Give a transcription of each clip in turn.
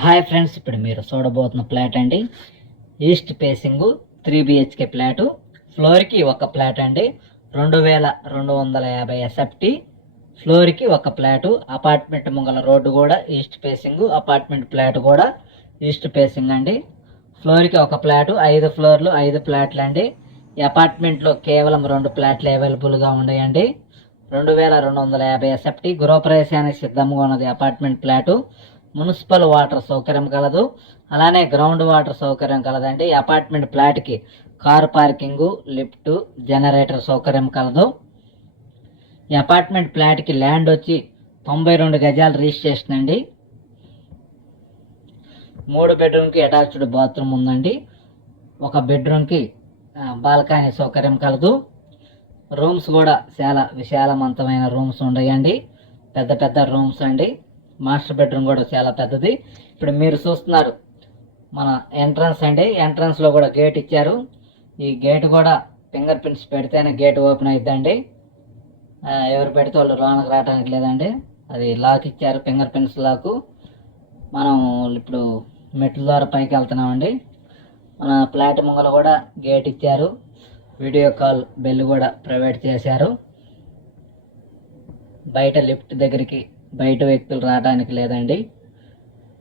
Hi friends ఇప్పుడు మీరు చూడబోతున్న ఫ్లాట్ అండి. East facing three BHK flat. ఫ్లోర్కి ఒక ఫ్లాట్ అండి. రెండు వేల రెండు వందల యాభై ఎస్ఎఫ్టీ. ఫ్లోర్కి ఒక ఫ్లాటు. అపార్ట్మెంట్ ముంగల రోడ్డు కూడా ఈస్ట్ ఫేసింగ్ అపార్ట్మెంట్ ఫ్లాట్ కూడా ఈస్ట్ ఫేసింగ్ అండి. ఫ్లోర్కి ఒక ఫ్లాటు ఐదు ఫ్లోర్లు ఐదు ఫ్లాట్లు అండి. ఈ అపార్ట్మెంట్లో కేవలం రెండు ఫ్లాట్లు అవైలబుల్గా ఉన్నాయండి. రెండు వేల రెండు వందల యాభై ఎస్ఎఫ్టీ గృహప్రవేశానికి సిద్ధంగా ఉన్నది అపార్ట్మెంట్ ఫ్లాటు. మున్సిపల్ వాటర్ సౌకర్యం కలదు. అలానే గ్రౌండ్ వాటర్ సౌకర్యం కలదండి. అపార్ట్మెంట్ ఫ్లాట్కి కార్ పార్కింగు లిఫ్ట్ జనరేటర్ సౌకర్యం కలదు. ఈ అపార్ట్మెంట్ ఫ్లాట్కి ల్యాండ్ వచ్చి తొంభై రెండు గజాలు రిజిస్ట్రేషన్ అండి. మూడు బెడ్రూమ్కి అటాచ్డ్ బాత్రూమ్ ఉందండి. ఒక బెడ్రూమ్కి బాల్కనీ సౌకర్యం కలదు. రూమ్స్ కూడా చాలా విశాలవంతమైన రూమ్స్ ఉన్నాయండి పెద్ద పెద్ద రూమ్స్ అండి. మాస్టర్ బెడ్రూమ్ కూడా చాలా పెద్దది. ఇప్పుడు మీరు చూస్తున్నారు మన ఎంట్రన్స్ అండి. ఎంట్రన్స్లో కూడా గేట్ ఇచ్చారు. ఈ గేట్ కూడా ఫింగర్ ప్రింట్స్ పెడితేనే గేట్ ఓపెన్ అవుతుందండి ఎవరు పెడితే వాళ్ళు రోనకు రావడానికి లేదండి. అది లాక్ ఇచ్చారు ఫింగర్ ప్రింట్స్ లాకు. మనం ఇప్పుడు మెట్ల ద్వారా పైకి వెళ్తున్నామండి. మన ఫ్లాట్ ముంగల కూడా గేట్ ఇచ్చారు. వీడియో కాల్ బెల్ కూడా ప్రొవైడ్ చేశారు. బయట లిఫ్ట్ దగ్గరికి బయట వ్యక్తులు రావడానికి లేదండి.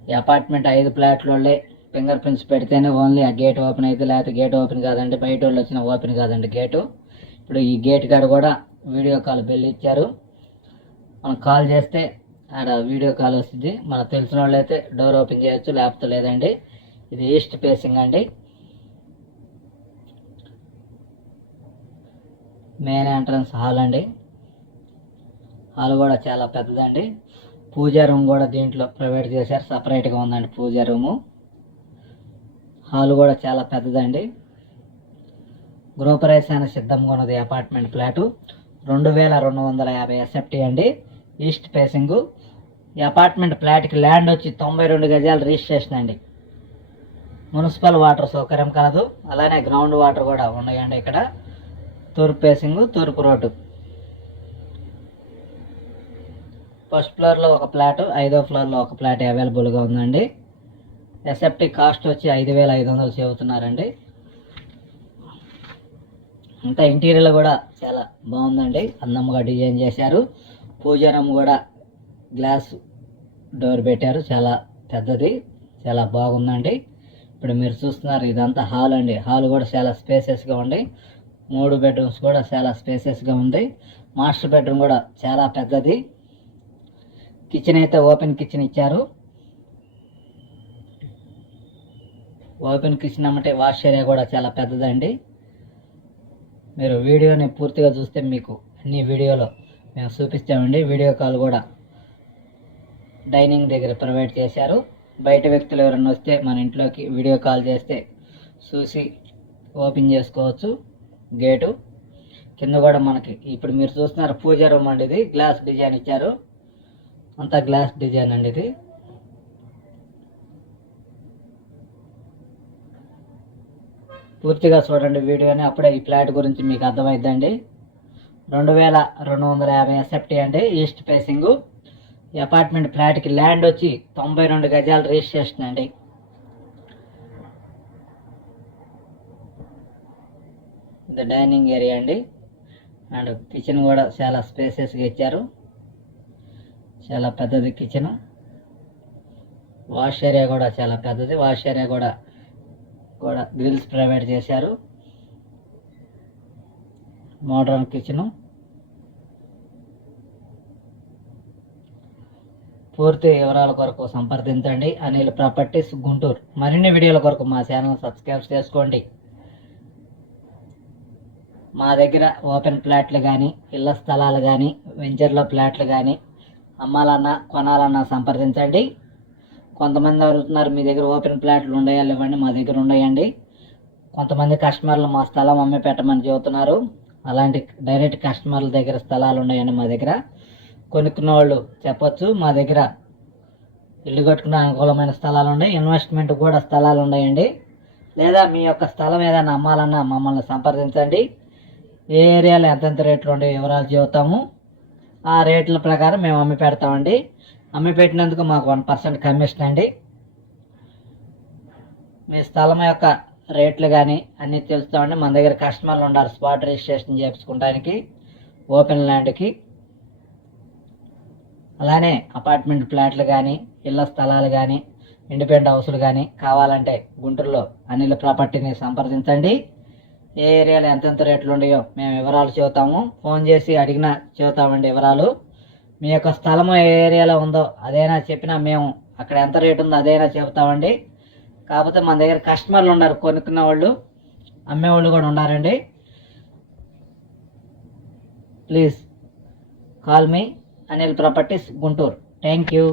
ఈ అపార్ట్మెంట్ ఐదు ఫ్లాట్లోళ్ళే ఫింగర్ ప్రింట్స్ పెడితేనే ఓన్లీ ఆ గేట్ ఓపెన్ అయితే లేకపోతే గేట్ ఓపెన్ కాదండి. బయట వాళ్ళు వచ్చిన ఓపెన్ కాదండి గేటు. ఇప్పుడు ఈ గేట్ కాడ కూడా వీడియో కాల్ బిల్ ఇచ్చారు. మనం కాల్ చేస్తే ఆడ వీడియో కాల్ వస్తుంది. మనకు తెలిసిన వాళ్ళు అయితే డోర్ ఓపెన్ చేయొచ్చు లేకపోతే లేదండి. ఇది ఈస్ట్ ఫేసింగ్ అండి. మెయిన్ ఎంట్రన్స్ హాల్ అండి. హాల్ కూడా చాలా పెద్దదండి. పూజా రూమ్ కూడా దీంట్లో ప్రొవైడ్ చేశారు. సపరేట్గా ఉందండి పూజా రూము. హాల్ కూడా చాలా పెద్దదండి. గృహప్రవేశానికి సిద్ధంగా ఉన్నది అపార్ట్మెంట్ ఫ్లాటు రెండు వేల రెండు వందల యాభై ఎస్ఎఫ్టీ అండి. ఈస్ట్ ఫేసింగ్ ఈ అపార్ట్మెంట్ ఫ్లాట్కి ల్యాండ్ వచ్చి తొంభై రెండు గజాలు రిజిస్ట్రేషన్ అండి. మున్సిపల్ వాటర్ సౌకర్యం కలదు. అలానే గ్రౌండ్ వాటర్ కూడా ఉన్నాయండి ఇక్కడ. తూర్పు ఫేసింగ్ తూర్పు రోడ్డు ఫస్ట్ ఫ్లోర్లో ఒక ఫ్లాట్ ఐదో ఫ్లోర్లో ఒక ఫ్లాట్ అవైలబుల్గా ఉందండి. ఎస్ఎఫ్టీ కాస్ట్ వచ్చి ఐదు వేల ఐదు వందలు చెబుతున్నారండి. ఇంకా ఇంటీరియర్ కూడా చాలా బాగుందండి. అందంగా డిజైన్ చేశారు. పూజారం కూడా గ్లాస్ డోర్ పెట్టారు. చాలా పెద్దది చాలా బాగుందండి. ఇప్పుడు మీరు చూస్తున్నారు ఇదంతా హాల్ అండి. హాల్ కూడా చాలా స్పేసెస్గా ఉంది. మూడు బెడ్రూమ్స్ కూడా చాలా స్పేసెస్గా ఉంది. మాస్టర్ బెడ్రూమ్ కూడా చాలా పెద్దది. కిచెన్ అయితే ఓపెన్ కిచెన్ ఇచ్చారు. ఓపెన్ కిచెన్ అంటే వాష్ ఏరియా కూడా చాలా పెద్దదండి. మీరు వీడియోని పూర్తిగా చూస్తే మీకు అన్ని వీడియోలో మేము చూపిస్తామండి. వీడియో కాల్ కూడా డైనింగ్ దగ్గర ప్రొవైడ్ చేశారు. బయట వ్యక్తులు ఎవరైనా వస్తే మన ఇంట్లోకి వీడియో కాల్ చేస్తే చూసి ఓపెన్ చేసుకోవచ్చు. గేటు కింద కూడా మనకి ఇప్పుడు మీరు చూస్తున్నారు పూజ రూమ్ అండి ఇది. గ్లాస్ డిజైన్ ఇచ్చారు. అంతా గ్లాస్ డిజైన్ అండి ఇది. పూర్తిగా చూడండి వీడియోని అప్పుడే ఈ ఫ్లాట్ గురించి మీకు అర్థమైందండి రెండు వేల రెండు వందల యాభై ఎస్ఎఫ్టీ అండి ఈస్ట్ ఫేసింగ్. ఈ అపార్ట్మెంట్ ఫ్లాట్కి ల్యాండ్ వచ్చి తొంభై రెండు గజాలు రిజిస్ట్రేషన్ అండి. ఇది డైనింగ్ ఏరియా అండి. అండ్ కిచెన్ కూడా చాలా స్పేసెస్గా ఇచ్చారు. చాలా పెద్దది కిచెన్. వాష్ ఏరియా కూడా చాలా పెద్దది. వాష్ ఏరియా కూడా కూడా గ్రిల్స్ ప్రొవైడ్ చేశారు. Modern kitchen. పూర్తి వివరాల కొరకు సంప్రదించండి. అనిల్ ప్రాపర్టీస్ గుంటూరు. మరిన్ని వీడియోల కొరకు మా ఛానల్ సబ్స్క్రైబ్ చేసుకోండి. మా దగ్గర ఓపెన్ ప్లాట్లు కానీ ఇళ్ళ స్థలాలు కానీ వెంచర్లో ప్లాట్లు కానీ అమ్మాలన్నా కొనాలన్నా సంప్రదించండి. కొంతమంది అడుగుతున్నారు మీ దగ్గర ఓపెన్ ప్లాట్లు ఉన్నాయా? లేవండి మా దగ్గర ఉన్నాయండి. కొంతమంది కస్టమర్లు మా స్థలం అమ్మి పెట్టమని చెబుతున్నారు. అలాంటి డైరెక్ట్ కస్టమర్ల దగ్గర స్థలాలు ఉన్నాయండి మా దగ్గర. కొనుక్కున్న వాళ్ళు చెప్పొచ్చు మా దగ్గర ఇల్లు కట్టుకునే అనుకూలమైన స్థలాలు ఉన్నాయి ఇన్వెస్ట్మెంట్ కూడా స్థలాలు ఉన్నాయండి. లేదా మీ యొక్క స్థలం ఏదైనా అమ్మాలన్నా మమ్మల్ని సంప్రదించండి. ఏ ఏరియాలో ఎంతెంత రేట్లు ఉండే వివరాలు చెబుతాము. ఆ రేట్ల ప్రకారం మేము అమ్మి పెడతామండి. అమ్మి పెట్టినందుకు మాకు వన్ పర్సెంట్ కమిషన్ అండి. మీ స్థలం యొక్క రేట్లు కానీ అన్నీ తెలుస్తామండి. మన దగ్గర కస్టమర్లు ఉన్నారు స్పాట్ రిజిస్ట్రేషన్ చేయించుకోవడానికి ఓపెన్ ల్యాండ్కి. అలానే అపార్ట్మెంట్ ప్లాట్లు కానీ ఇళ్ళ స్థలాలు కానీ ఇండిపెండెంట్ హౌసులు కానీ కావాలంటే గుంటూరులో అనిల్ ప్రాపర్టీని సంప్రదించండి. ఏ ఏరియాలో ఎంతెంత రేట్లు ఉన్నాయో మేము వివరాలు చెబుతాము. ఫోన్ చేసి అడిగినా చెబుతామండి వివరాలు. మీ యొక్క స్థలము ఏ ఏరియాలో ఉందో అదైనా చెప్పినా మేము అక్కడ ఎంత రేటు ఉందో అదైనా చెబుతామండి. కాకపోతే మన దగ్గర కస్టమర్లు ఉన్నారు కొనుక్కున్న వాళ్ళు అమ్మేవాళ్ళు కూడా ఉన్నారండి. Please call me Anil properties Guntur. Thank you.